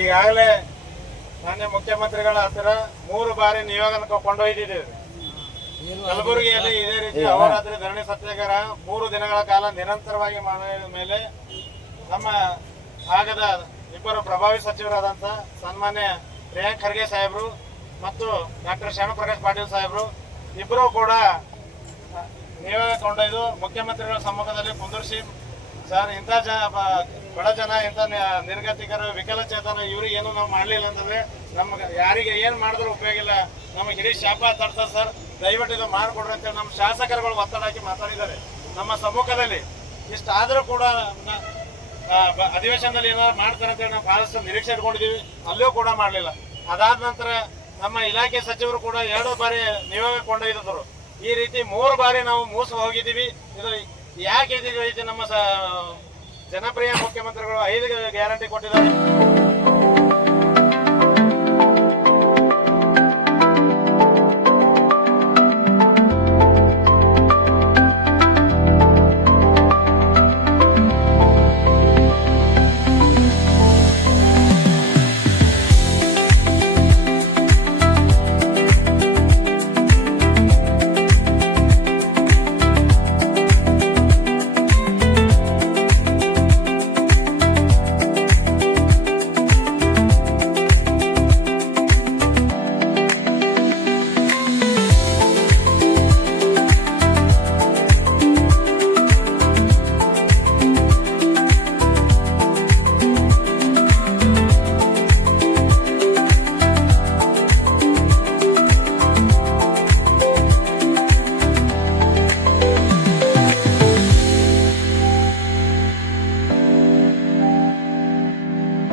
ಈಗಾಗಲೇ ಮಾನ್ಯ ಮುಖ್ಯಮಂತ್ರಿಗಳ ಹತ್ತಿರ 3 ಬಾರಿ ನಿಯೋಗನ ಕೊಂಡೊಯ್ದಿದ್ದೇವೆ. ಕಲಬುರಗಿಯಲ್ಲಿ ಇದೇ ರೀತಿ ಅಹೋರಾತ್ರಿ ಧರಣಿ ಸತ್ಯಾಗ್ರಹ 3 ದಿನಗಳ ಕಾಲ ನಿರಂತರವಾಗಿ ಮಾಡಿದ ಮೇಲೆ ನಮ್ಮ ಭಾಗದ ಇಬ್ಬರು ಪ್ರಭಾವಿ ಸಚಿವರಾದಂಥ ಸನ್ಮಾನ್ಯ ಪ್ರಿಯಾಂಕ್ ಖರ್ಗೆ ಸಾಹೇಬರು ಮತ್ತು ಡಾಕ್ಟರ್ ಶ್ಯಾಮಪ್ರಕಾಶ್ ಪಾಟೀಲ್ ಸಾಹೇಬರು ಇಬ್ಬರು ಕೂಡ ನಿಯೋಗ ಕೊಂಡೊಯ್ದು ಮುಖ್ಯಮಂತ್ರಿಗಳ ಸಮ್ಮುಖದಲ್ಲಿ ಕುಂದರ್ಸಿ, ಸರ್ ಇಂಥ ಬಡ ಜನ ಇಂಥ ನಿರ್ಗತಿಕರು ವಿಕಲಚೇತನ ಇವ್ರಿಗೆ ಏನು ನಾವು ಮಾಡಲಿಲ್ಲ ಅಂತಂದ್ರೆ ನಮ್ಗೆ ಯಾರಿಗೆ ಏನು ಮಾಡಿದ್ರೂ ಉಪಯೋಗ ಇಲ್ಲ, ನಮಗೆ ಇಡೀ ಶಾಪ ತಡ್ತದೆ ಸರ್, ದಯವಿಟ್ಟು ಇದು ಮಾಡಿಕೊಡ್ರಿ ಅಂತೇಳಿ ನಮ್ಮ ಶಾಸಕರುಗಳು ಒತ್ತಡ ಹಾಕಿ ಮಾತಾಡಿದ್ದಾರೆ ನಮ್ಮ ಸಮ್ಮುಖದಲ್ಲಿ. ಇಷ್ಟಾದರೂ ಕೂಡ ಅಧಿವೇಶನದಲ್ಲಿ ಏನಾದ್ರು ಮಾಡ್ತಾರೆ ಅಂತೇಳಿ ನಾವು ಬಹಳಷ್ಟು ನಿರೀಕ್ಷೆ ಇಟ್ಕೊಂಡಿದ್ದೀವಿ, ಅಲ್ಲೂ ಕೂಡ ಮಾಡಲಿಲ್ಲ. ಅದಾದ ನಂತರ ನಮ್ಮ ಇಲಾಖೆ ಸಚಿವರು ಕೂಡ 2 ಬಾರಿ ನಿಯೋಗ ಕೊಂಡೊಯ್ದಿದ್ರು. ಈ ರೀತಿ 3 ಬಾರಿ ನಾವು ಮೋಸ ಹೋಗಿದ್ದೀವಿ. ಇದು ಯಾಕೆ ಈ ರೀತಿ ನಮ್ಮ ಜನಪ್ರಿಯ ಮುಖ್ಯಮಂತ್ರಿಗಳು 5 ಗ್ಯಾರಂಟಿ ಕೊಟ್ಟಿದ್ದಾರೆ.